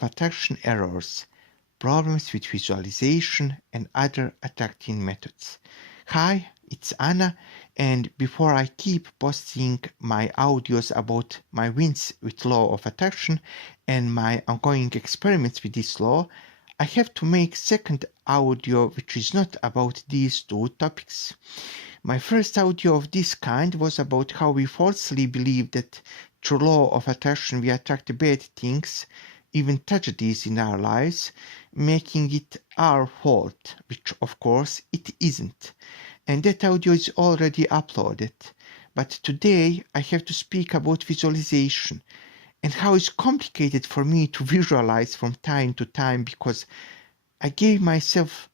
of attraction errors, problems with visualization, and other attracting methods. Hi, it's Anna, and before I keep posting my audios about my wins with law of attraction and my ongoing experiments with this law, I have to make second audio which is not about these two topics. My first audio of this kind was about how we falsely believe that through law of attraction we attract bad things, even tragedies in our lives, making it our fault, which of course it isn't. And that audio is already uploaded. But today I have to speak about visualization and how it's complicated for me to visualize from time to time because I gave myself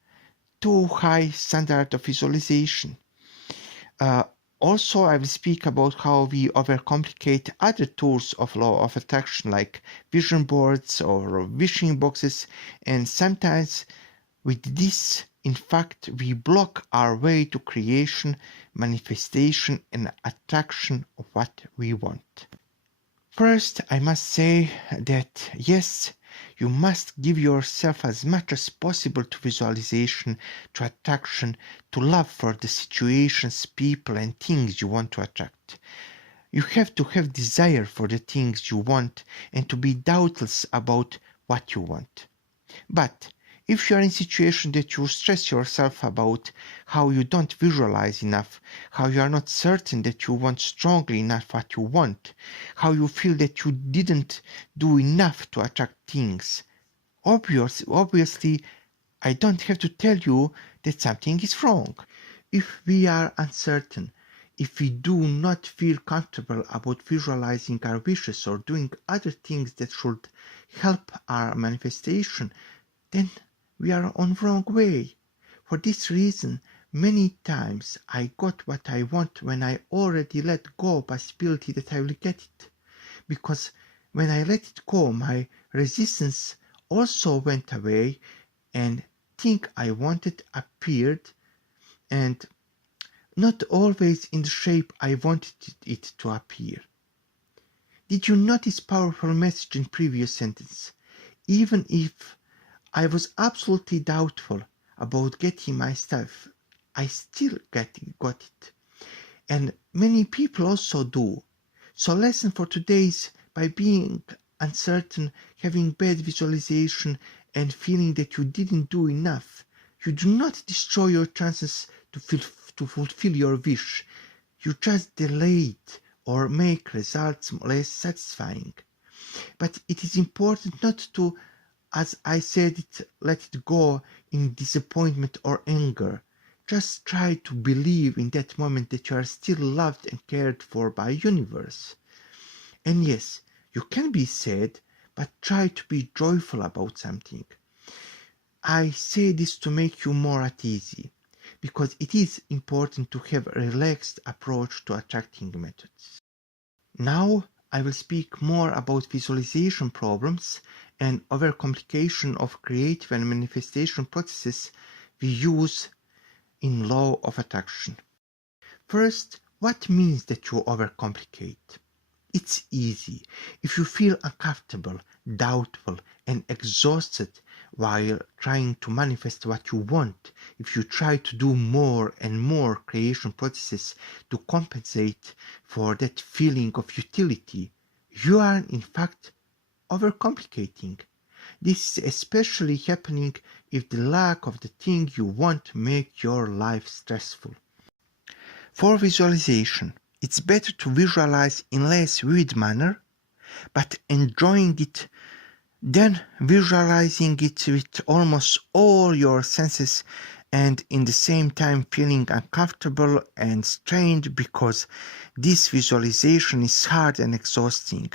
too high standard of visualization. Also, I will speak about how we overcomplicate other tools of law of attraction like vision boards or wishing boxes, and sometimes with this, in fact, we block our way to creation, manifestation, and attraction of what we want. First, I must say that yes, you must give yourself as much as possible to visualization, to attraction, to love for the situations, people, and things you want to attract. You have to have desire for the things you want and to be doubtless about what you want. But if you are in a situation that you stress yourself about how you don't visualize enough, how you are not certain that you want strongly enough what you want, how you feel that you didn't do enough to attract things, obviously, I don't have to tell you that something is wrong. If we are uncertain, if we do not feel comfortable about visualizing our wishes or doing other things that should help our manifestation, then we are on the wrong way. For this reason, many times I got what I want when I already let go of possibility that I will get it. Because when I let it go, my resistance also went away and thing I wanted appeared, and not always in the shape I wanted it to appear. Did you notice powerful message in previous sentence? Even if I was absolutely doubtful about getting my stuff, I still got it. And many people also do. So lesson for today is by being uncertain, having bad visualization, and feeling that you didn't do enough, you do not destroy your chances to fulfill your wish. You just delay it or make results less satisfying. But it is important not to, as I said it, let it go in disappointment or anger. Just try to believe in that moment that you are still loved and cared for by universe. And yes, you can be sad, but try to be joyful about something. I say this to make you more at ease, because it is important to have a relaxed approach to attracting methods. Now I will speak more about visualization problems and overcomplication of creative and manifestation processes we use in law of attraction. First, what means that you overcomplicate? It's easy. If you feel uncomfortable, doubtful, and exhausted while trying to manifest what you want, if you try to do more and more creation processes to compensate for that feeling of futility, you are in fact overcomplicating. This is especially happening if the lack of the thing you want makes your life stressful. For visualization, it's better to visualize in less vivid manner, but enjoying it than visualizing it with almost all your senses and in the same time feeling uncomfortable and strained because this visualization is hard and exhausting.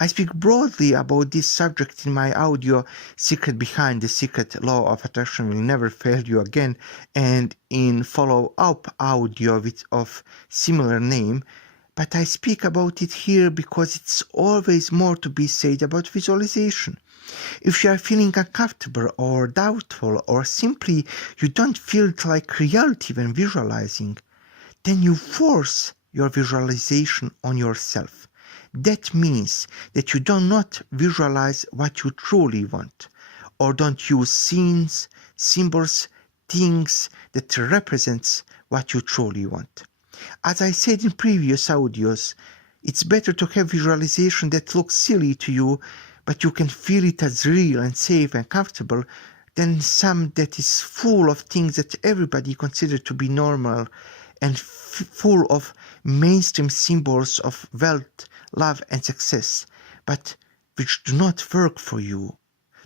I speak broadly about this subject in my audio Secret Behind the Secret Law of Attraction Will Never Fail You Again and in follow-up audio of similar name, but I speak about it here because it's always more to be said about visualization. If you are feeling uncomfortable or doubtful or simply you don't feel it like reality when visualizing, then you force your visualization on yourself. That means that you do not visualize what you truly want, or don't use scenes, symbols, things that represents what you truly want. As I said in previous audios, it's better to have visualization that looks silly to you, but you can feel it as real and safe and comfortable, than some that is full of things that everybody considers to be normal and full of mainstream symbols of wealth, love, and success, but which do not work for you.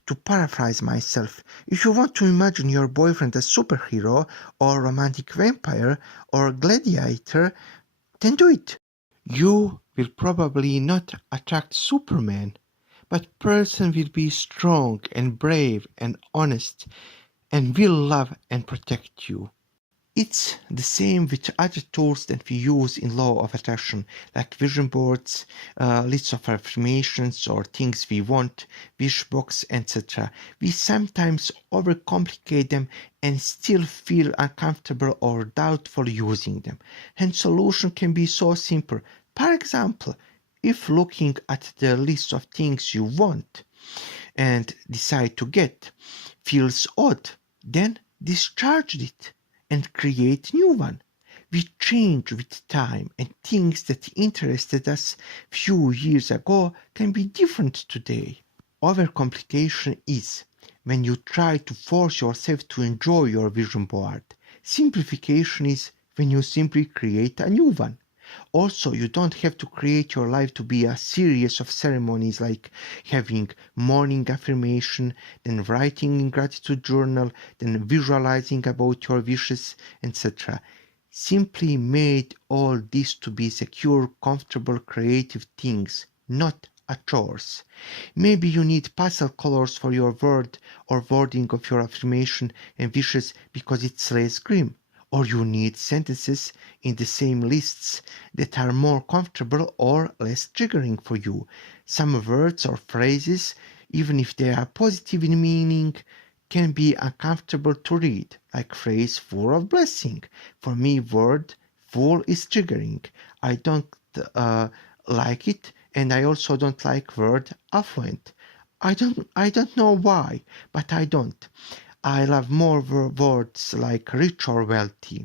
To paraphrase myself, if you want to imagine your boyfriend as superhero or romantic vampire or gladiator, then do it. You will probably not attract Superman, but person will be strong and brave and honest and will love and protect you. It's the same with other tools that we use in law of attraction, like vision boards, lists of affirmations or things we want, wish box, etc. We sometimes overcomplicate them and still feel uncomfortable or doubtful using them. And solution can be so simple. For example, if looking at the list of things you want and decide to get feels odd, then discharge it and create new one. We change with time, and things that interested us few years ago can be different today. Overcomplication is when you try to force yourself to enjoy your vision board. Simplification is when you simply create a new one. Also, you don't have to create your life to be a series of ceremonies like having morning affirmation, then writing in gratitude journal, then visualizing about your wishes, etc. Simply made all this to be secure, comfortable, creative things, not a chores. Maybe you need pastel colors for your word or wording of your affirmation and wishes because it's less grim. Or you need sentences in the same lists that are more comfortable or less triggering for you. Some words or phrases, even if they are positive in meaning, can be uncomfortable to read, like phrase full of blessing. For me, word full is triggering. I don't like it, and I also don't like word affluent. I don't know why, but I don't. I love more words like rich or wealthy.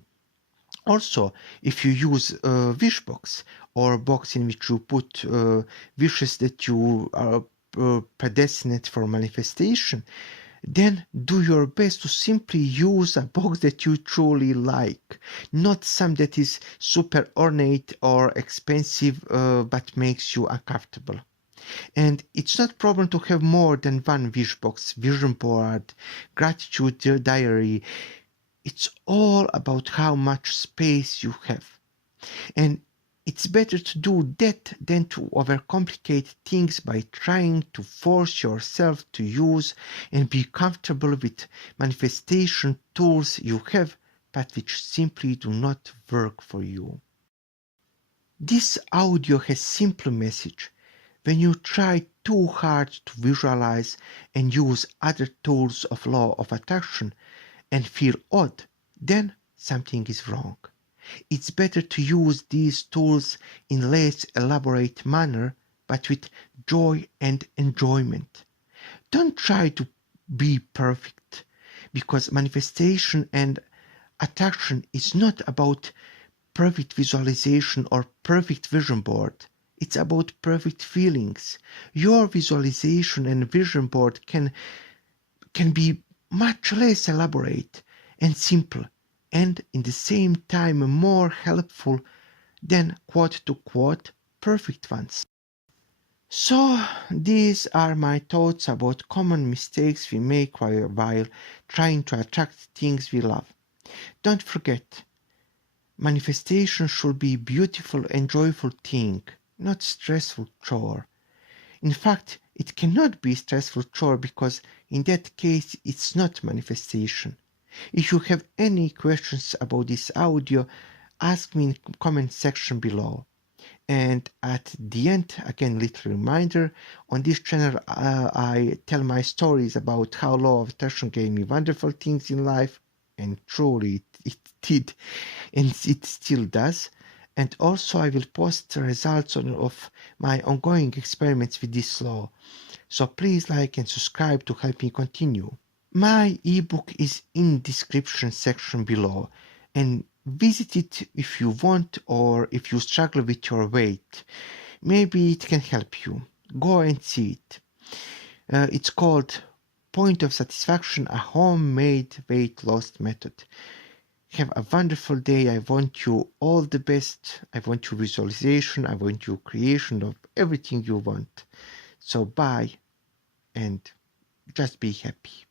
Also, if you use a wish box or a box in which you put wishes that you are predestined for manifestation, then do your best to simply use a box that you truly like, not some that is super ornate or expensive but makes you uncomfortable. And it's not a problem to have more than one wish box, vision board, gratitude diary. It's all about how much space you have. And it's better to do that than to overcomplicate things by trying to force yourself to use and be comfortable with manifestation tools you have, but which simply do not work for you. This audio has simple message. When you try too hard to visualize and use other tools of law of attraction and feel odd, then something is wrong. It's better to use these tools in less elaborate manner, but with joy and enjoyment. Don't try to be perfect, because manifestation and attraction is not about perfect visualization or perfect vision board. It's about perfect feelings. Your visualization and vision board can be much less elaborate and simple, and in the same time more helpful than quote-to-quote perfect ones. So these are my thoughts about common mistakes we make while trying to attract things we love. Don't forget, manifestation should be beautiful and joyful thing, not stressful chore. In fact, it cannot be stressful chore because in that case it's not manifestation. If you have any questions about this audio, ask me in comment section below. And at the end, again, little reminder, on this channel I tell my stories about how law of attraction gave me wonderful things in life, and truly it did, and it still does. And also I will post the results of my ongoing experiments with this law. So please like and subscribe to help me continue. My ebook is in description section below, and visit it if you want or if you struggle with your weight. Maybe it can help you. Go and see it. It's called Point of Satisfaction, a homemade weight loss method. Have a wonderful day. I want you all the best. I want you visualization. I want you creation of everything you want. So bye and just be happy.